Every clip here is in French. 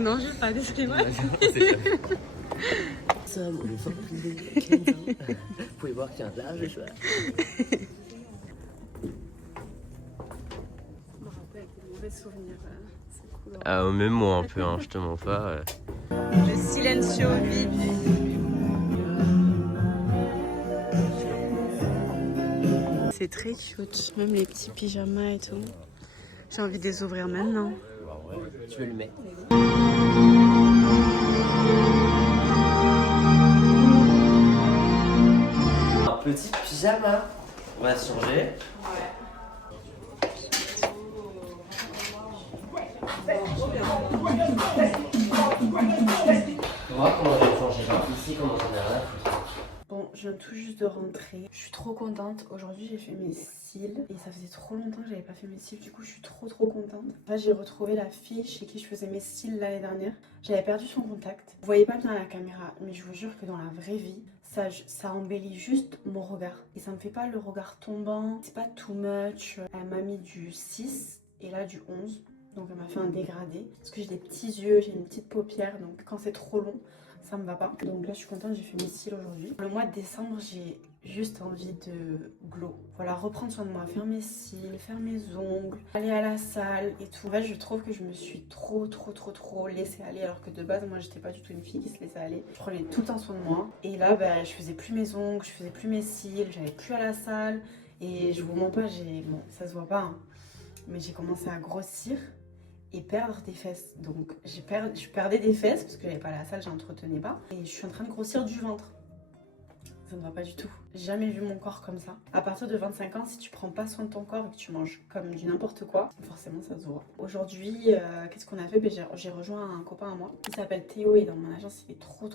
Non, je veux pas, laissez-moi. Nous sommes le vendredi 15 ans. Vous pouvez voir qu'il y a un large choix. Je me rappelle des mauvais souvenirs. C'est cool. Ah, même moi un peu, hein, je te mens pas. Le silencio vide. C'est très cute, même les petits pyjamas et tout. J'ai envie de les ouvrir maintenant. Tu veux le mettre? Un petit pyjama. On va changer. Moi, comment je vais changer ici, comment j'en ai rien à foutre. Bon, je viens tout juste de rentrer. Je suis trop contente. Aujourd'hui, j'ai fait mes cils. Et ça faisait trop longtemps que j'avais pas fait mes cils. Du coup, je suis trop contente. Là, j'ai retrouvé la fille chez qui je faisais mes cils l'année dernière. J'avais perdu son contact. Vous voyez pas bien à la caméra, mais je vous jure que dans la vraie vie, ça embellit juste mon regard. Et ça me fait pas le regard tombant. C'est pas too much. Elle m'a mis du 6 et là du 11. Donc elle m'a fait un dégradé. Parce que j'ai des petits yeux, j'ai une petite paupière. Donc quand c'est trop long, ça me va pas. Donc là je suis contente, j'ai fait mes cils aujourd'hui. Le mois de décembre, j'ai juste envie de glow. Voilà, reprendre soin de moi, faire mes cils, faire mes ongles, aller à la salle et tout. En fait, je trouve que je me suis trop laissée aller, alors que de base, moi j'étais pas du tout une fille qui se laissait aller. Je prenais tout le temps soin de moi. Et là, bah, je faisais plus mes ongles, je faisais plus mes cils, j'allais plus à la salle. Et je vous mens pas, bon, ça se voit pas, hein, mais j'ai commencé à grossir et perdre des fesses. Donc je perdais des fesses parce que j'allais pas à la salle, j'entretenais pas. Et je suis en train de grossir du ventre. Ça ne va pas du tout. J'ai jamais vu mon corps comme ça. À partir de 25 ans, si tu prends pas soin de ton corps et que tu manges comme du n'importe quoi, forcément ça se voit. Aujourd'hui, qu'est-ce qu'on a fait? J'ai rejoint un copain à moi. Il s'appelle Théo et dans mon agence, il est trop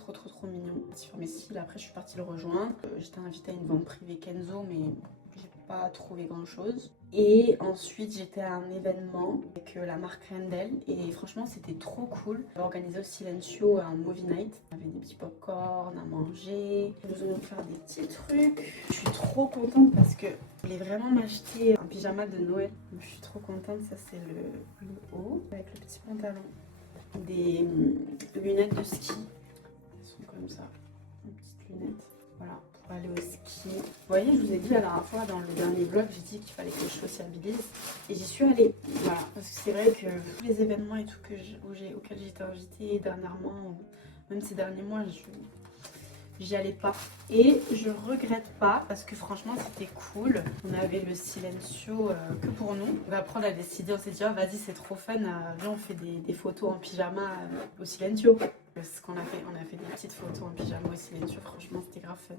mignon. Il faire mes cils, après je suis partie le rejoindre. J'étais invitée à une vente privée Kenzo, mais j'ai pas trouvé grand chose. Et ensuite j'étais à un événement avec la marque Rendel et franchement c'était trop cool. J'avais organisé au Silencio un movie night. On avait des petits popcorn à manger. Nous allons faire des petits trucs. Je suis trop contente parce que je voulais vraiment m'acheter un pyjama de Noël. Donc, je suis trop contente. Ça c'est le haut avec le petit pantalon. Des lunettes de ski. Elles sont comme ça. Des petites lunettes. Voilà. Aller au ski. Vous voyez, je vous ai dit la dernière fois dans le dernier vlog, j'ai dit qu'il fallait que je sociabilise et j'y suis allée. Voilà, parce que c'est vrai que tous les événements et tout auxquels j'ai été invitée dernièrement, ou même ces derniers mois, j'y allais pas. Et je regrette pas parce que franchement c'était cool. On avait le silencio que pour nous. Après on a décidé, on s'est dit oh, vas-y c'est trop fun, viens on fait des photos en pyjama au silencio. C'est ce qu'on a fait, on a fait des petites photos en pyjama au silencio, franchement c'était grave fun.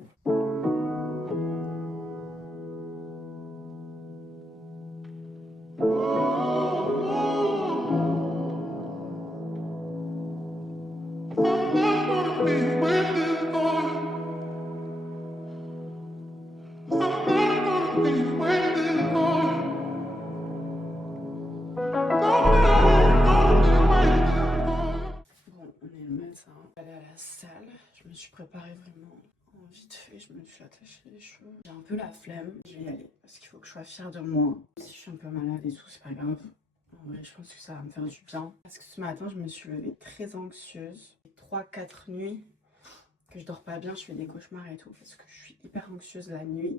Aller à la salle, je me suis préparée vraiment vite fait, je me suis attachée les cheveux. J'ai un peu la flemme, je vais y aller parce qu'il faut que je sois fière de moi. Si je suis un peu malade et tout, c'est pas grave. En vrai, je pense que ça va me faire du bien. Parce que ce matin, je me suis levée très anxieuse. 3-4 nuits que je dors pas bien, je fais des cauchemars et tout parce que je suis hyper anxieuse la nuit.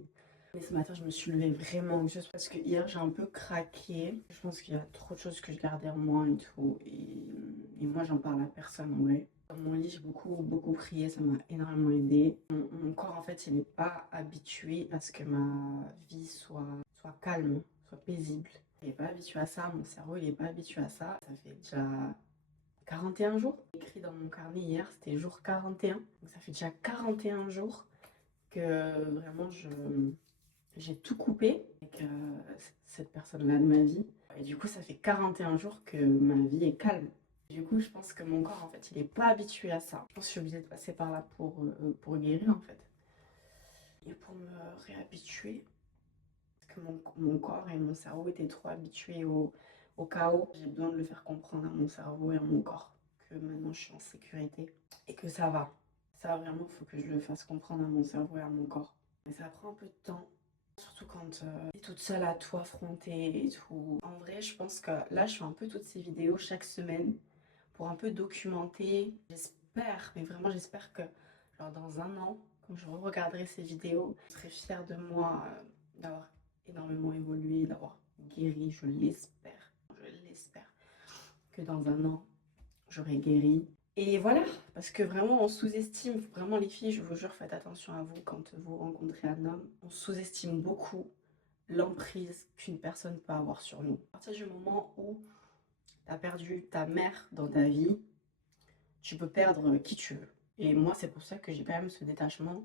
Mais ce matin, je me suis levée vraiment anxieuse parce que hier, j'ai un peu craqué. Je pense qu'il y a trop de choses que je gardais en moi et tout. Et moi, j'en parle à personne en vrai. Dans mon lit, j'ai beaucoup prié, ça m'a énormément aidé. Mon corps, en fait, il n'est pas habitué à ce que ma vie soit calme, soit paisible. Il n'est pas habitué à ça, mon cerveau, il n'est pas habitué à ça. Ça fait déjà 41 jours. J'ai écrit dans mon carnet hier, c'était jour 41. Donc ça fait déjà 41 jours que vraiment j'ai tout coupé avec cette personne-là de ma vie. Et du coup, ça fait 41 jours que ma vie est calme. Du coup, je pense que mon corps, en fait, il n'est pas habitué à ça. Je pense que je suis obligée de passer par là pour guérir, en fait. Et pour me réhabituer, parce que mon corps et mon cerveau étaient trop habitués au chaos. J'ai besoin de le faire comprendre à mon cerveau et à mon corps que maintenant, je suis en sécurité et que ça va. Ça, vraiment, il faut que je le fasse comprendre à mon cerveau et à mon corps. Mais ça prend un peu de temps. Surtout quand tu es toute seule à tout affronter et tout. En vrai, je pense que là, je fais un peu toutes ces vidéos chaque semaine pour un peu documenter. J'espère, mais vraiment j'espère que genre dans un an, quand je regarderai ces vidéos, je serai fière de moi d'avoir énormément évolué, d'avoir guéri, je l'espère, que dans un an, j'aurai guéri. Et voilà, parce que vraiment on sous-estime, vraiment les filles, je vous jure, faites attention à vous quand vous rencontrez un homme. On sous-estime beaucoup l'emprise qu'une personne peut avoir sur nous. À partir du moment où tu as perdu ta mère dans ta vie, tu peux perdre qui tu veux. Et moi, c'est pour ça que j'ai quand même ce détachement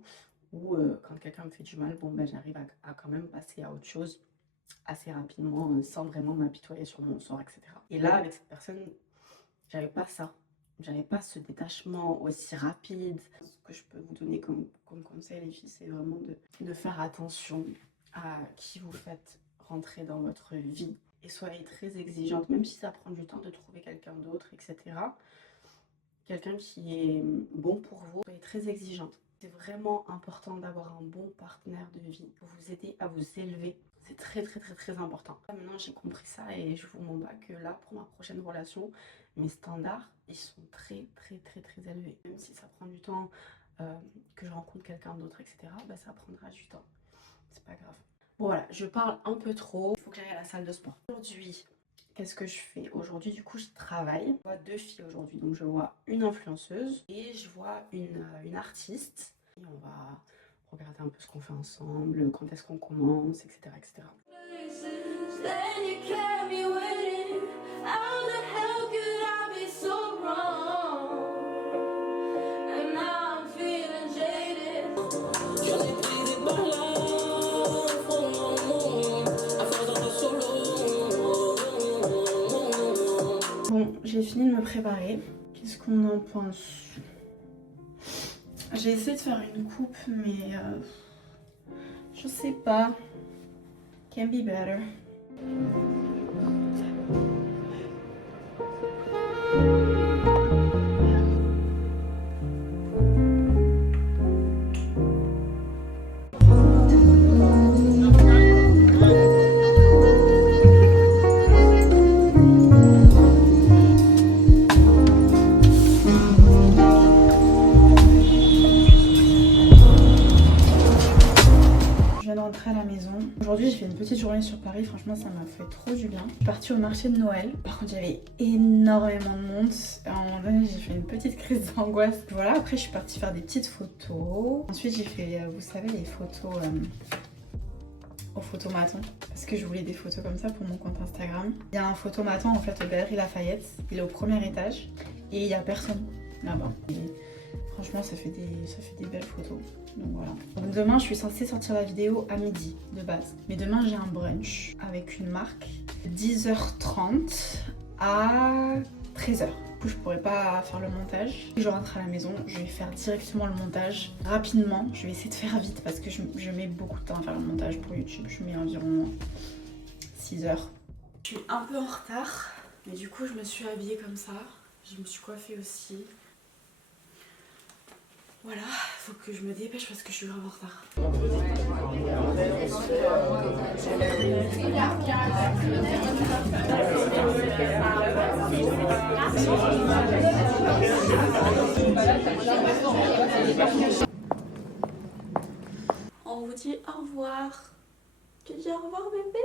où quand quelqu'un me fait du mal, bon, ben, j'arrive à quand même passer à autre chose assez rapidement sans vraiment m'apitoyer sur mon sort, etc. Et là, avec cette personne, j'avais pas ça. J'avais pas ce détachement aussi rapide. Ce que je peux vous donner comme conseil, les filles, c'est vraiment de faire attention à qui vous faites rentrer dans votre vie. Et soyez très exigeante, même si ça prend du temps de trouver quelqu'un d'autre, etc. Quelqu'un qui est bon pour vous, soyez très exigeante. C'est vraiment important d'avoir un bon partenaire de vie pour vous aider à vous élever. C'est très très très très important. Maintenant j'ai compris ça et je vous mens pas que là pour ma prochaine relation, mes standards ils sont très très très très élevés. Même si ça prend du temps que je rencontre quelqu'un d'autre, etc. Bah, ça prendra du temps. C'est pas grave. Bon voilà, je parle un peu trop. Il faut que j'aille à la salle de sport. Aujourd'hui, qu'est-ce que je fais? Aujourd'hui, du coup, je travaille. Je vois 2 filles aujourd'hui. Donc, je vois une influenceuse et je vois une artiste. Et on va regarder un peu ce qu'on fait ensemble, quand est-ce qu'on commence, etc. etc. Bon, j'ai fini de me préparer. Qu'est-ce qu'on en pense? J'ai essayé de faire une coupe, mais je sais pas. Can be better. À la maison. Aujourd'hui j'ai fait une petite journée sur Paris, franchement ça m'a fait trop du bien. Je suis partie au marché de Noël, par contre j'avais énormément de monde. À un moment donné j'ai fait une petite crise d'angoisse. Voilà, après je suis partie faire des petites photos. Ensuite j'ai fait, vous savez, les photos au photomaton, parce que je voulais des photos comme ça pour mon compte Instagram. Il y a un photomaton en fait au Galeries Lafayette, il est au premier étage et il n'y a personne là-bas. Franchement, ça fait des belles photos. Donc voilà. Donc demain, je suis censée sortir la vidéo à midi de base. Mais demain, j'ai un brunch avec une marque. 10h30 à 13h. Du coup, je pourrais pas faire le montage. Je rentre à la maison, je vais faire directement le montage rapidement. Je vais essayer de faire vite parce que je mets beaucoup de temps à faire le montage pour YouTube. Je mets environ 6 heures. Je suis un peu en retard, mais du coup, je me suis habillée comme ça. Je me suis coiffée aussi. Voilà, il faut que je me dépêche parce que je suis vraiment en retard. On vous dit au revoir. Tu dis au revoir bébé?